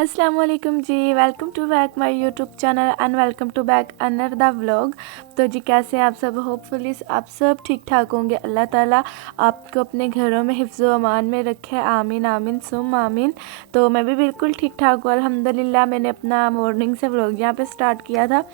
अस्सलाम वालेकुम जी। Welcome to back my YouTube channel and welcome to back another the vlog. तो जी कैसे हैं आप सब? होपफुली आप सब ठीक ठाक होंगे। अल्लाह ताला आपको अपने घरों में हिफ्ज़ व अमान में रखे, आमीन आमीन सुम आमीन। तो मैं भी बिल्कुल ठीक ठाक हूँ अल्हम्दुलिल्लाह। मैंने अपना मॉर्निंग से व्लॉग यहाँ पे स्टार्ट किया था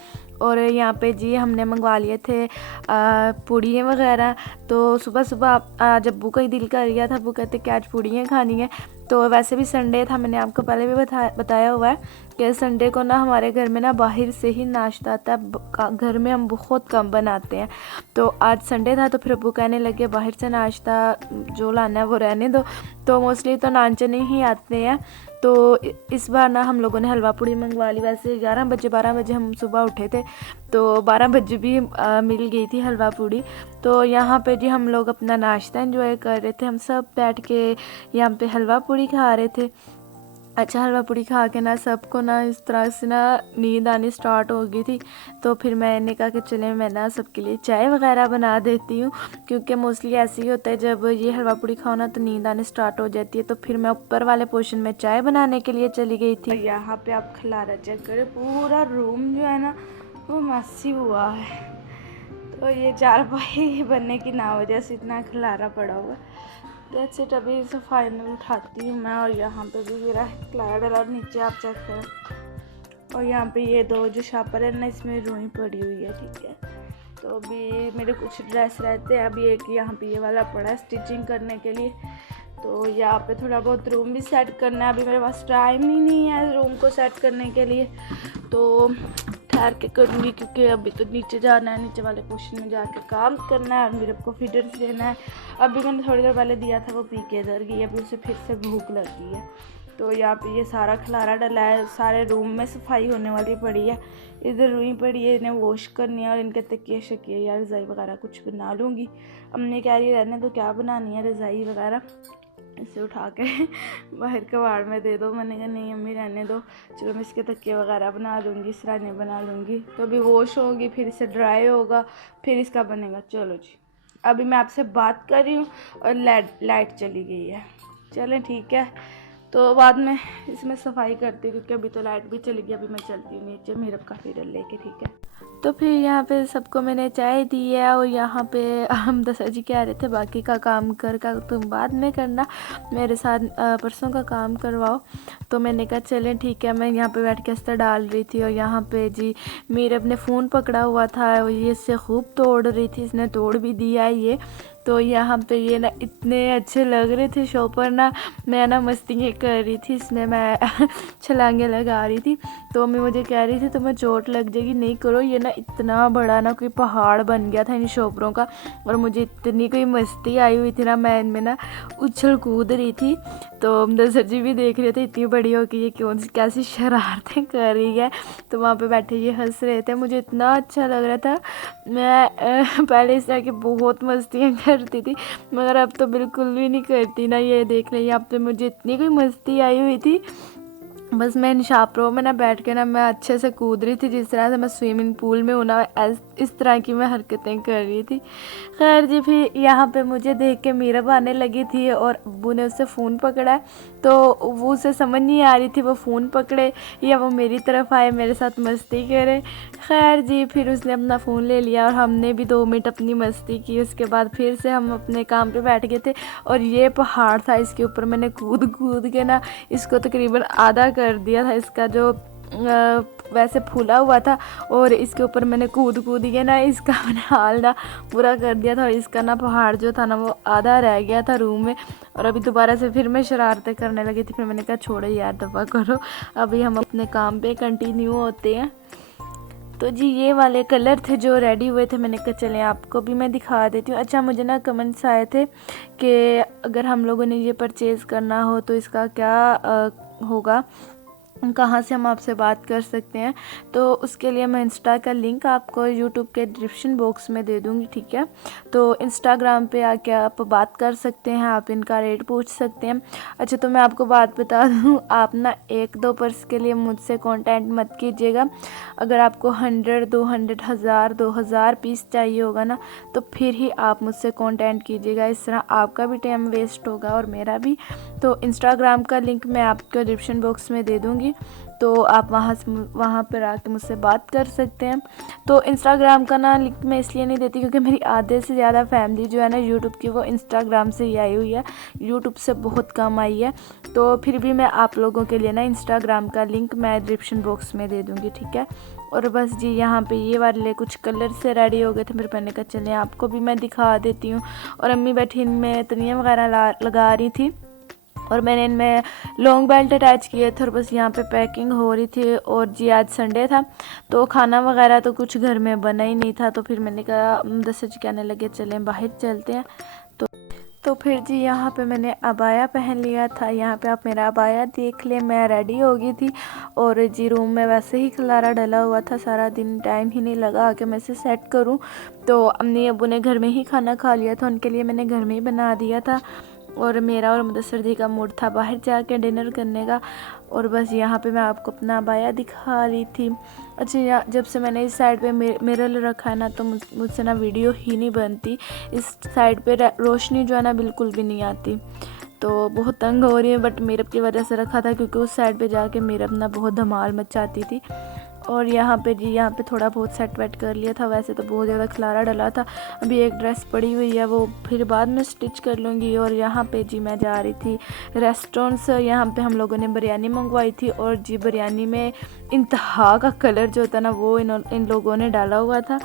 और यहाँ पे जी हमने मंगवा लिए थे पूड़ियाँ वगैरह। तो सुबह सुबह जब अब्बू का ही दिल कर गया था, अब्बू कहते कि आज पूड़ियाँ खानी है। तो वैसे भी संडे था, मैंने आपको पहले भी बताया हुआ है कि संडे को ना हमारे घर में ना बाहर से ही नाश्ता आता है, घर में हम बहुत कम बनाते हैं। तो आज संडे था तो फिर अब्बू कहने लगे बाहर से नाश्ता जो लाना है वो रहने दो। तो मोस्टली तो नानचने ही आते हैं। तो इस बार ना हम लोगों ने हलवा पूड़ी मंगवा ली। वैसे 12 बजे हम सुबह उठे थे, तो 12 बजे भी मिल गई थी हलवा पूड़ी। तो यहाँ पे जी हम लोग अपना नाश्ता एंजॉय कर रहे थे, हम सब बैठ के यहाँ पे हलवा पूड़ी खा रहे थे। अच्छा, हलवा पूड़ी खा के ना सबको ना इस तरह से ना नींद आनी स्टार्ट हो गई थी। तो फिर मैंने कहा कि चले मैं ना सबके लिए चाय वगैरह बना देती हूँ, क्योंकि मोस्टली ऐसे ही होता है जब ये हलवा पूड़ी खाओ ना तो नींद आनी स्टार्ट हो जाती है। तो फिर मैं ऊपर वाले पोर्शन में चाय बनाने के लिए चली गई थी। यहाँ पे आप खिलारा चेक करें, पूरा रूम जो है ना वो मस्सी हुआ है। तो ये चारपाई बनने की ना वजह से इतना खिलारा पड़ा हुआ। That's it. अभी इसे फाइनल उठाती हूँ मैं। और यहाँ पे भी मेरा खिलारा डला और नीचे आप चेक करें। और यहाँ पे ये दो जो शापर है ना, इसमें रुई पड़ी हुई है, ठीक है। तो अभी मेरे कुछ ड्रेस रहते हैं, अभी एक यहाँ पे ये वाला पड़ा है स्टिचिंग करने के लिए। तो यहाँ पे थोड़ा बहुत रूम भी सेट करना है। अभी मेरे पास टाइम ही नहीं है रूम को सेट करने के लिए, तो ठहर के करूँगी, क्योंकि अभी तो नीचे जाना है, नीचे वाले पोर्शन में जाके काम करना है और मेरे को फीडर्स देना है। अभी मैंने थोड़ी देर पहले दिया था, वो पी के इधर गई, अभी उसे फिर से भूख लगी है। तो यहाँ पे ये सारा खलारा डला है, सारे रूम में सफाई होने वाली पड़ी है। इधर रुई पड़ी है, इन्हें वॉश करनी है और इनके तकिए शकिए या रज़ाई वगैरह कुछ बना लूँगी। अम्मी कह रही रहने तो क्या बनानी है रज़ाई वगैरह, इसे उठा के बाहर कबाड़ में दे दो। मैंने कहा नहीं अम्मी रहने दो, चलो मैं इसके तकिए वगैरह बना लूँगी, सराहने बना लूँगी। तो अभी वॉश होगी, फिर इसे ड्राई होगा, फिर इसका बनेगा। चलो जी, अभी मैं आपसे बात कर रही हूँ और लाइट चली गई है। चलें ठीक है, तो बाद में इसमें सफाई करती हूँ, क्योंकि अभी तो लाइट भी चली गई। अभी मैं चलती हूँ नीचे मीरब का फीडर लेके, ठीक है। तो फिर यहाँ पे सबको मैंने चाय दी है और यहाँ पे हम दसा जी कह रहे थे बाकी का काम कर का तुम बाद में करना, मेरे साथ परसों का काम करवाओ। तो मैंने कहा चलें ठीक है। मैं यहाँ पे बैठ के अस्तर डाल रही थी और यहाँ पे जी मेरे अपने फ़ोन पकड़ा हुआ था, ये इससे खूब तोड़ रही थी, इसने तोड़ भी दिया है ये। तो यहाँ पे ये ना इतने अच्छे लग रहे थे शॉपर ना, मैं ना मस्ती कर रही थी इसमें, मैं छलांगे लगा रही थी। तो मम्मी मुझे कह रही थी तुम्हें चोट लग जाएगी, नहीं करो। ये ना इतना बड़ा ना कोई पहाड़ बन गया था इन शॉपरों का, और मुझे इतनी कोई मस्ती आई हुई थी ना, मैं इनमें ना उछल कूद रही थी। तो दसर जी भी देख रहे थे इतनी बड़ी हो कि ये कौन सी कैसी शरारतें कर रही है। तो वहाँ पे बैठे ये हंस रहे थे, मुझे इतना अच्छा लग रहा था। मैं पहले इस तरह की बहुत मस्तियाँ करती थी, मगर अब तो बिल्कुल भी नहीं करती ना। ये देख रही है, अब तो मुझे इतनी कोई मस्ती आई हुई थी, बस मैं इन शापरों में ना बैठ के ना मैं अच्छे से कूद रही थी, जिस तरह से मैं स्विमिंग पूल में हूँ ना, इस तरह की मैं हरकतें कर रही थी। खैर जी, फिर यहाँ पे मुझे देख के मीरब आने लगी थी और अब्बू ने उससे फ़ोन पकड़ा है। तो वो उसे समझ नहीं आ रही थी वो फ़ोन पकड़े या वो मेरी तरफ आए मेरे साथ मस्ती करे। खैर जी, फिर उसने अपना फ़ोन ले लिया और हमने भी 2 मिनट अपनी मस्ती की। उसके बाद फिर से हम अपने काम पे बैठ गए थे और ये पहाड़ था, इसके ऊपर मैंने कूद कूद के ना इसको तकरीबन आधा कर दिया था, इसका जो वैसे फूला हुआ था, और इसके ऊपर मैंने कूद कूद के ना इसका मैंने हाल ना पूरा कर दिया था। और इसका ना पहाड़ जो था ना वो आधा रह गया था रूम में। और अभी दोबारा से फिर मैं शरारतें करने लगी थी, फिर मैंने कहा छोड़ो यार दफ़ा करो, अभी हम अपने काम पे कंटिन्यू होते हैं। तो जी ये वाले कलर थे जो रेडी हुए थे, मैंने कहा चलें आपको भी मैं दिखा देती हूँ। अच्छा, मुझे ना कमेंट्स आए थे कि अगर हम लोगों ने ये परचेज़ करना हो तो इसका क्या होगा, कहाँ से हम आपसे बात कर सकते हैं। तो उसके लिए मैं इंस्टा का लिंक आपको यूट्यूब के डिस्क्रिप्शन बॉक्स में दे दूँगी, ठीक है। तो इंस्टाग्राम पे आके आप बात कर सकते हैं, आप इनका रेट पूछ सकते हैं। अच्छा, तो मैं आपको बात बता दूँ, आप ना 1-2 पर्स के लिए मुझसे कांटेक्ट मत कीजिएगा। अगर आपको 100, 200, 1000, 2000 पीस चाहिए होगा ना, तो फिर ही आप मुझसे कांटेक्ट कीजिएगा। इस तरह आपका भी टाइम वेस्ट होगा और मेरा भी। तो इंस्टाग्राम का लिंक मैं आपको डिस्क्रिप्शन बॉक्स में दे दूँगी, दूँगी, तो आप वहाँ पर आके मुझसे बात कर सकते हैं। तो इंस्टाग्राम का ना लिंक मैं इसलिए नहीं देती क्योंकि मेरी आधे से ज़्यादा फैमिली जो है ना यूट्यूब की, वो इंस्टाग्राम से ही आई हुई है, यूट्यूब से बहुत कम आई है। तो फिर भी मैं आप लोगों के लिए ना इंस्टाग्राम का लिंक मैं डिस्क्रिप्शन बॉक्स में दे दूँगी, ठीक है। और बस जी यहाँ पे ये वाले कुछ कलर से रेडी हो गए थे, मेरे मैंने कहा चले आपको भी मैं दिखा देती हूँ। और अम्मी बैठी इनमें तनिया वगैरह लगा रही थी और मैंने इनमें लॉन्ग बेल्ट अटैच किए थे और बस यहाँ पे पैकिंग हो रही थी। और जी आज संडे था तो खाना वगैरह तो कुछ घर में बना ही नहीं था, तो फिर मैंने कहा मुदस्सिर जी कहने लगे चलें बाहर चलते हैं। तो फिर जी यहाँ पे मैंने अबाया पहन लिया था। यहाँ पे आप मेरा अबाया देख लें, मैं रेडी हो गई थी और जी रूम में वैसे ही खलारा डला हुआ था, सारा दिन टाइम ही नहीं लगा कि मैं इसे सेट करूँ। तो अम्मी अब्बू ने घर में ही खाना खा लिया था, उनके लिए मैंने घर में ही बना दिया था। और मेरा और मुदस्सिर दी का मूड था बाहर जाके डिनर करने का। और बस यहाँ पे मैं आपको अपना अबाया दिखा रही थी। अच्छा, जब से मैंने इस साइड पे मिरर रखा है ना, तो मुझसे ना वीडियो ही नहीं बनती। इस साइड पे रोशनी जो है ना बिल्कुल भी नहीं आती, तो बहुत तंग हो रही है। बट मेरअप की वजह से रखा था क्योंकि उस साइड पे जाके मेरअप ना बहुत धमाल मचाती थी। और यहाँ पे जी यहाँ पे थोड़ा बहुत सेट वेट कर लिया था, वैसे तो बहुत ज़्यादा खलारा डला था। अभी एक ड्रेस पड़ी हुई है, वो फिर बाद में स्टिच कर लूँगी। और यहाँ पे जी मैं जा रही थी रेस्टोरेंट से, यहाँ पे हम लोगों ने बिरयानी मंगवाई थी। और जी बिरयानी में इंतहा का कलर जो होता है ना वो इन लोगों ने डाला हुआ था,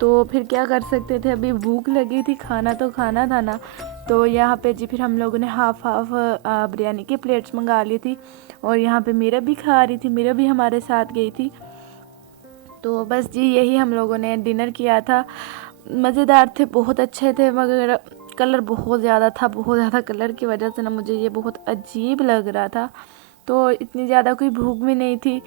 तो फिर क्या कर सकते थे, अभी भूख लगी थी, खाना तो खाना था ना। तो यहाँ पे जी फिर हम लोगों ने हाफ़ बिरयानी की प्लेट्स मंगा ली थी। और यहाँ पे मेरा भी खा रही थी, मेरा भी हमारे साथ गई थी। तो बस जी यही हम लोगों ने डिनर किया था। मज़ेदार थे, बहुत अच्छे थे, मगर कलर बहुत ज़्यादा था। बहुत ज़्यादा कलर की वजह से ना मुझे ये बहुत अजीब लग रहा था। तो इतनी ज़्यादा कोई भूख भी नहीं थी,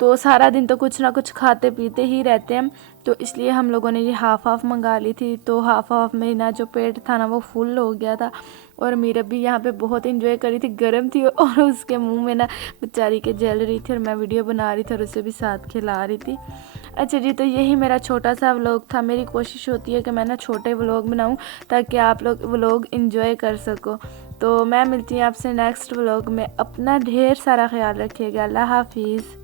तो सारा दिन तो कुछ ना कुछ खाते पीते ही रहते हैं, तो इसलिए हम लोगों ने ये हाफ़ मंगा ली थी। तो हाफ़ में ना जो पेट था ना वो फुल हो गया था। और मीरा भी यहाँ पे बहुत इंजॉय करी थी, गर्म थी और उसके मुंह में ना बेचारी के जल रही थी, और मैं वीडियो बना रही थी और उसे भी साथ खिला रही थी। अच्छा जी, तो यही मेरा छोटा सा व्लॉग था। मेरी कोशिश होती है कि मैं ना छोटे व्लॉग बनाऊँ ताकि आप लोग व्लॉग इंजॉय कर सको। तो मैं मिलती हूँ आपसे नेक्स्ट व्लॉग में। अपना ढेर सारा ख्याल रखिएगा। अल्लाह हाफिज़।